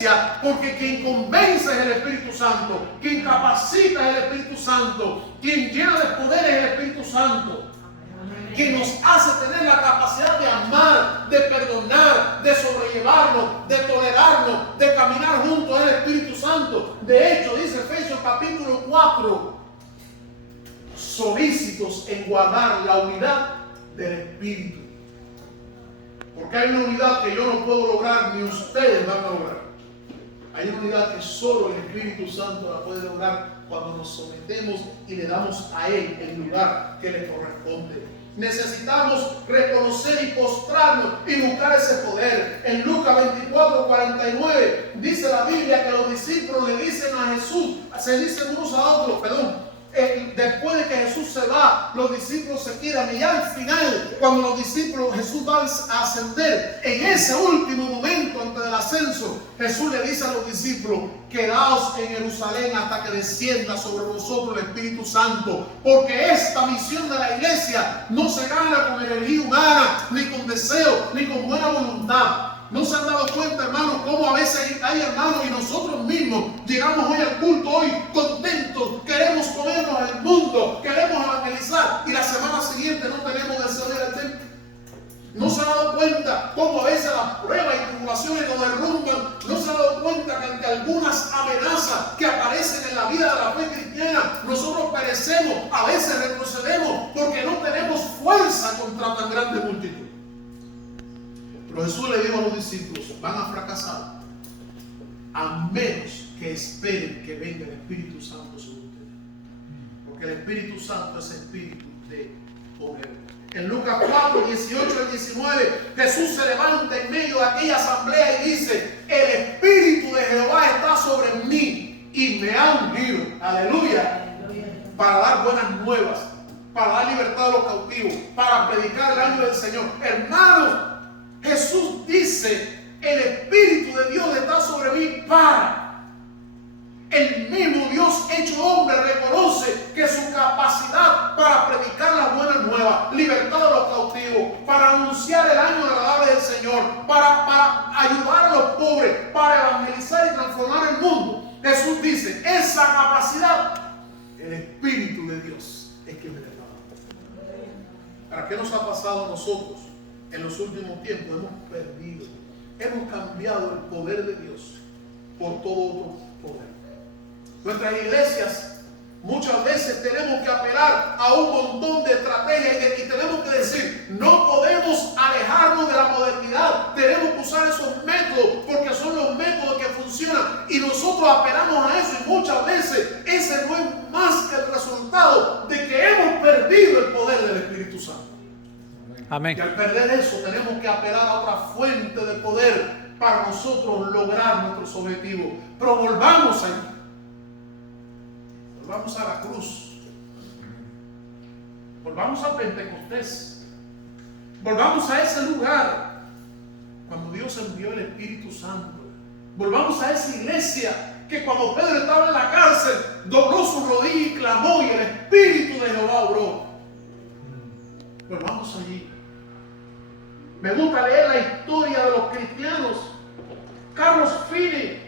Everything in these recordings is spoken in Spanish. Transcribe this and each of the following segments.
porque quien convence es el Espíritu Santo, quien capacita es el Espíritu Santo, quien llena de poder es el Espíritu Santo, quien nos hace tener la capacidad de amar, de perdonar, de sobrellevarnos, de tolerarnos, de caminar juntos es el Espíritu Santo. De hecho, dice Efesios capítulo 4, solícitos en guardar la unidad del Espíritu. Porque hay una unidad que yo no puedo lograr, ni ustedes van a lograr. Hay una unidad que solo el Espíritu Santo la puede lograr cuando nos sometemos y le damos a Él el lugar que le corresponde. Necesitamos reconocer y postrarnos y buscar ese poder. En Lucas 24:49 dice la Biblia que los discípulos le dicen a Jesús, se dicen unos a otros, después de que Jesús se va, los discípulos se quedan y ya al final, cuando los discípulos, Jesús va a ascender, en ese último momento antes del ascenso, Jesús le dice a los discípulos: quedaos en Jerusalén hasta que descienda sobre vosotros el Espíritu Santo, porque esta misión de la iglesia no se gana con energía humana, ni con deseo, ni con buena voluntad. ¿No se han dado cuenta, hermanos, cómo a veces hay hermanos y nosotros mismos llegamos hoy al culto, hoy contentos, queremos comernos el mundo, queremos evangelizar y la semana siguiente no tenemos deseo de ir al templo? ¿No se han dado cuenta cómo a veces las pruebas y tribulaciones nos derrumban? ¿No se han dado cuenta que ante algunas amenazas que aparecen en la vida de la fe cristiana, nosotros perecemos, a veces retrocedemos porque no tenemos fuerza contra tan grande multitud? Pero Jesús le dijo a los discípulos: van a fracasar a menos que esperen que venga el Espíritu Santo sobre ustedes, porque el Espíritu Santo es espíritu de poder. En Lucas 4:18-19 Jesús se levanta en medio de aquella asamblea y dice: el Espíritu de Jehová está sobre mí y me ha ungido, aleluya, para dar buenas nuevas, para dar libertad a los cautivos, para predicar el año del Señor. Hermanos, Jesús dice: el Espíritu de Dios está sobre mí para. El mismo Dios hecho hombre reconoce que su capacidad para predicar las buenas nuevas, libertad a los cautivos, para anunciar el año agradable del Señor, para ayudar a los pobres, para evangelizar y transformar el mundo. Jesús dice: esa capacidad, el Espíritu de Dios es quien me la da. ¿Para qué nos ha pasado a nosotros? En los últimos tiempos hemos perdido, hemos cambiado el poder de Dios por todo otro poder. Nuestras iglesias muchas veces tenemos que apelar a un montón de estrategias y tenemos que decir: no podemos alejarnos de la modernidad, tenemos que usar esos métodos porque son los métodos que funcionan, y nosotros apelamos a eso, y muchas veces ese no es más que el resultado de que hemos perdido el poder del Espíritu Santo. Amén. Y al perder eso tenemos que apelar a otra fuente de poder para nosotros lograr nuestros objetivos. Pero volvamos ahí. Volvamos a la cruz. Volvamos a Pentecostés. Volvamos a ese lugar cuando Dios envió el Espíritu Santo. Volvamos a esa iglesia que cuando Pedro estaba en la cárcel dobló su rodilla y clamó, y el Espíritu de Jehová obró. Volvamos allí. Me gusta leer la historia de los cristianos. Carlos Finney,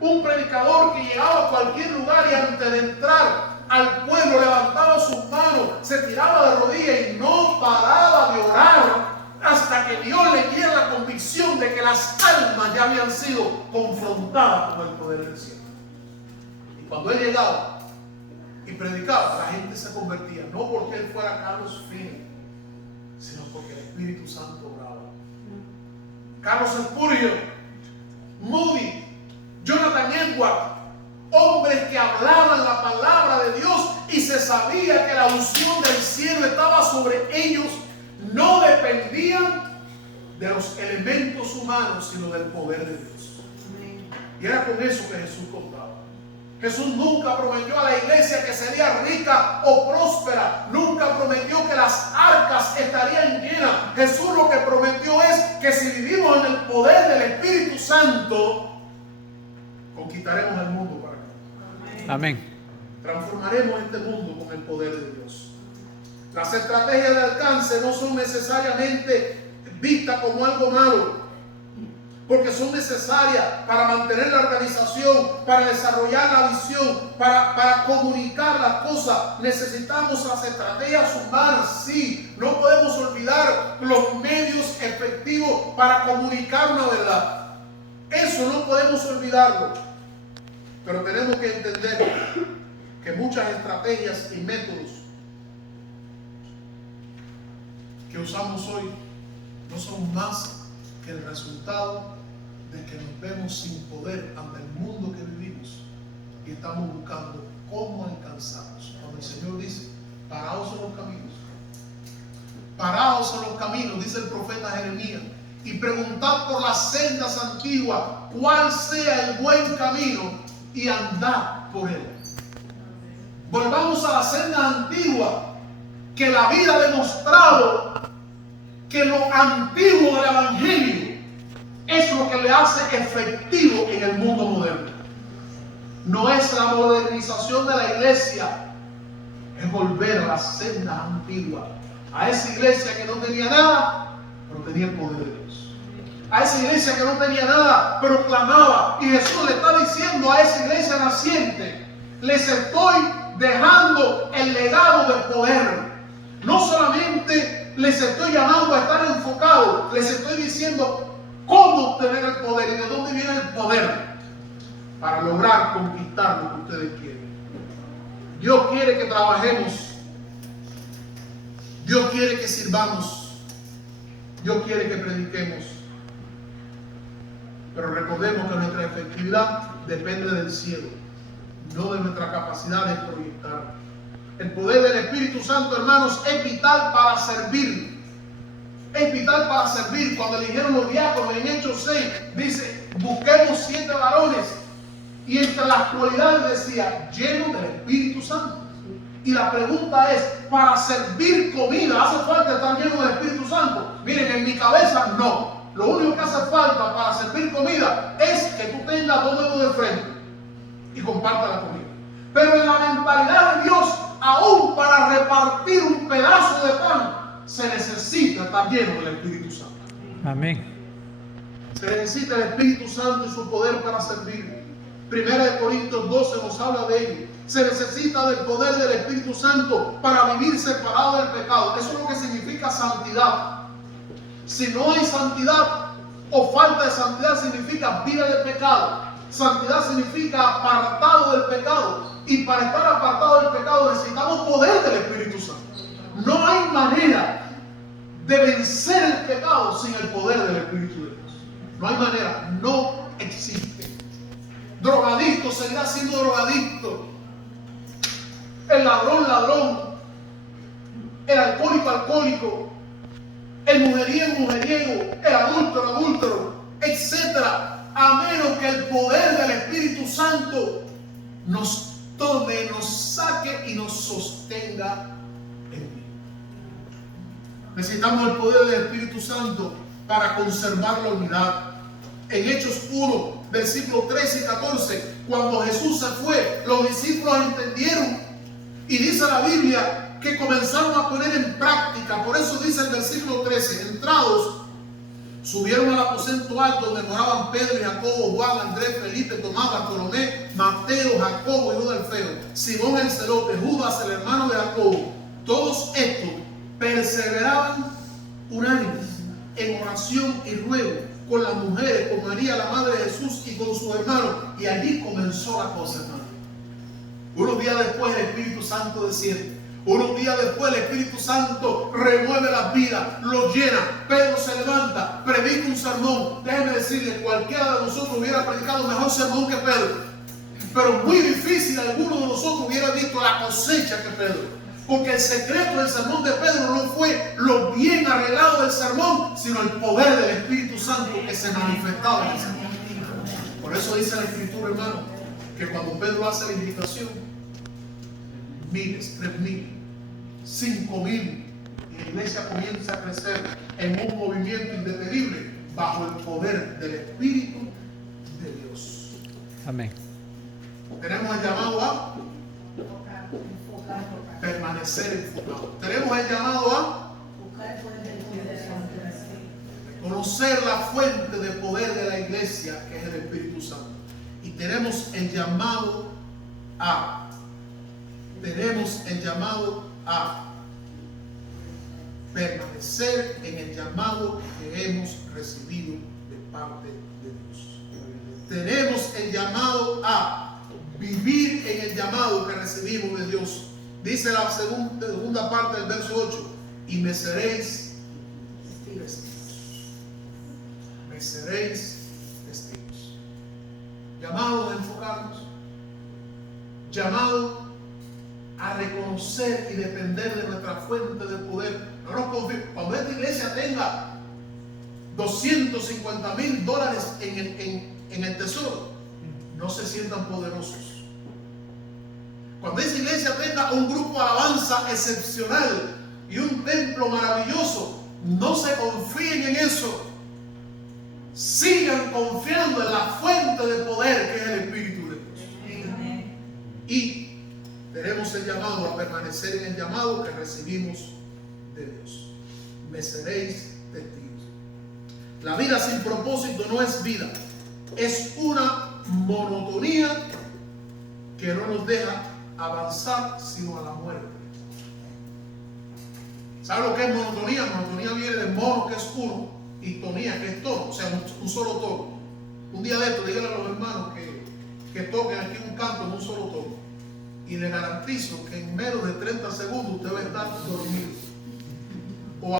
un predicador que llegaba a cualquier lugar y antes de entrar al pueblo levantaba sus manos, se tiraba de rodillas y no paraba de orar hasta que Dios le diera la convicción de que las almas ya habían sido confrontadas con el poder del cielo. Y cuando él llegaba y predicaba, la gente se convertía, no porque él fuera Carlos Finney, sino porque el Espíritu Santo obraba. Carlos Spurgeon, Moody, Jonathan Edwards, hombres que hablaban la palabra de Dios y se sabía que la unción del cielo estaba sobre ellos, no dependían de los elementos humanos, sino del poder de Dios. Y era con eso que Jesús contaba. Jesús nunca prometió a la iglesia que sería rica o próspera. Nunca prometió que las arcas estarían llenas. Jesús lo que prometió es que si vivimos en el poder del Espíritu Santo, conquistaremos el mundo para acá. Amén. Transformaremos este mundo con el poder de Dios. Las estrategias de alcance no son necesariamente vistas como algo malo. porque son necesarias para mantener la organización, para desarrollar la visión, para comunicar las cosas. Necesitamos las estrategias humanas, sí. No podemos olvidar los medios efectivos para comunicar una verdad. Eso no podemos olvidarlo. Pero tenemos que entender que muchas estrategias y métodos que usamos hoy no son más que el resultado de que nos vemos sin poder ante el mundo que vivimos y estamos buscando cómo alcanzarlos. Cuando el Señor dice, paraos en los caminos, paraos en los caminos, dice el profeta Jeremías, y preguntad por las sendas antiguas cuál sea el buen camino y andad por él. Volvamos a la senda antigua, que la vida ha demostrado que lo antiguo del Evangelio es lo que le hace efectivo en el mundo moderno. No es la modernización de la iglesia, es volver a las sendas antiguas, a esa iglesia que no tenía nada, pero tenía el poder de Dios. A esa iglesia que no tenía nada, pero clamaba. Y Jesús le está diciendo a esa iglesia naciente, les estoy dejando el legado del poder. No solamente les estoy llamando a estar enfocados, les estoy diciendo cómo obtener el poder y de dónde viene el poder para lograr conquistar lo que ustedes quieren. Dios quiere que trabajemos, Dios quiere que sirvamos, Dios quiere que prediquemos, pero recordemos que nuestra efectividad depende del cielo, no de nuestra capacidad de proyectar. El poder del Espíritu Santo, hermanos, es vital para servir. Es vital para servir. Cuando eligieron los diáconos en Hechos 6, dice, busquemos 7 varones. Y entre las cualidades decía, lleno del Espíritu Santo. Y la pregunta es, para servir comida, ¿hace falta estar lleno del Espíritu Santo? Miren, en mi cabeza no. Lo único que hace falta para servir comida es que tú tengas 2 dedos de frente y compartas la comida. Pero en la mentalidad de Dios, aún para repartir un pedazo de pan, se necesita estar lleno del Espíritu Santo. Amén. Se necesita el Espíritu Santo y su poder para servir. Primera de Corintios 12 nos habla de ello. Se necesita del poder del Espíritu Santo para vivir separado del pecado. Eso es lo que significa santidad. Si no hay santidad o falta de santidad, significa vida de pecado. Santidad significa apartado del pecado. Y para estar apartado del pecado necesitamos poder del Espíritu Santo. No hay manera de vencer el pecado sin el poder del Espíritu de Dios. No hay manera, no existe. Drogadicto seguirá siendo drogadicto. El ladrón, ladrón. El alcohólico, alcohólico. El mujeriego, mujeriego. El adúltero, adúltero, etc. A menos que el poder del Espíritu Santo nos tome, nos saque y nos sostenga en él. Necesitamos el poder del Espíritu Santo para conservar la unidad. En Hechos 1, versículos 13 y 14, cuando Jesús se fue, los discípulos entendieron y dice la Biblia que comenzaron a poner en práctica. Por eso dice el versículo 13, entrados, subieron al aposento alto donde moraban Pedro y Jacobo, Juan, Andrés, Felipe, Tomás, Bartolomé, Mateo, Jacobo y Judas Alfeo, Simón el celote, Judas el hermano de Jacobo. Todos estos perseveraban unánimes en oración y ruego con las mujeres, con María la madre de Jesús y con sus hermanos. Y allí comenzó la cosa, hermano. Unos días después el Espíritu Santo desciende. Unos días después el Espíritu Santo remueve las vidas, los llena. Pedro se levanta, predica un sermón. Déjeme decirle, cualquiera de nosotros hubiera predicado mejor sermón que Pedro. Pero muy difícil alguno de nosotros hubiera visto la cosecha que Pedro. Porque el secreto del sermón de Pedro no fue lo bien arreglado del sermón, sino el poder del Espíritu Santo que se manifestaba en el sermón. Por eso dice la Escritura, hermano, que cuando Pedro hace la invitación, miles, 3,000, 5,000, y la iglesia comienza a crecer en un movimiento indetenible bajo el poder del Espíritu de Dios. Amén. Tenemos el llamado a permanecer enfocado. Tenemos el llamado a conocer la fuente de poder de la iglesia, que es el Espíritu Santo. Y tenemos el llamado a permanecer en el llamado que hemos recibido de parte de Dios. Tenemos el llamado a vivir en el llamado que recibimos de Dios. Dice la segunda parte del verso 8: y me seréis testigos. Me seréis testigos. Llamado a enfocarnos, llamado a reconocer y depender de nuestra fuente de poder. No nos confiemos. Cuando esta iglesia tenga $250,000 en el tesoro, no se sientan poderosos. Cuando esa iglesia tenga un grupo de alabanza excepcional y un templo maravilloso, no se confíen en eso. Sigan confiando en la fuente de poder que es el Espíritu de Dios. Amén. Y tenemos el llamado a permanecer en el llamado que recibimos de Dios. Me seréis testigos. La vida sin propósito no es vida. Es una monotonía que no nos deja avanzar sino a la muerte. ¿Sabe lo que es monotonía? Monotonía viene de mono, que es uno, y tonía, que es tono, o sea, un solo tono. Un día de esto, díganle a los hermanos que toquen aquí un canto en un solo tono, y le garantizo que en menos de 30 segundos usted va a estar dormido.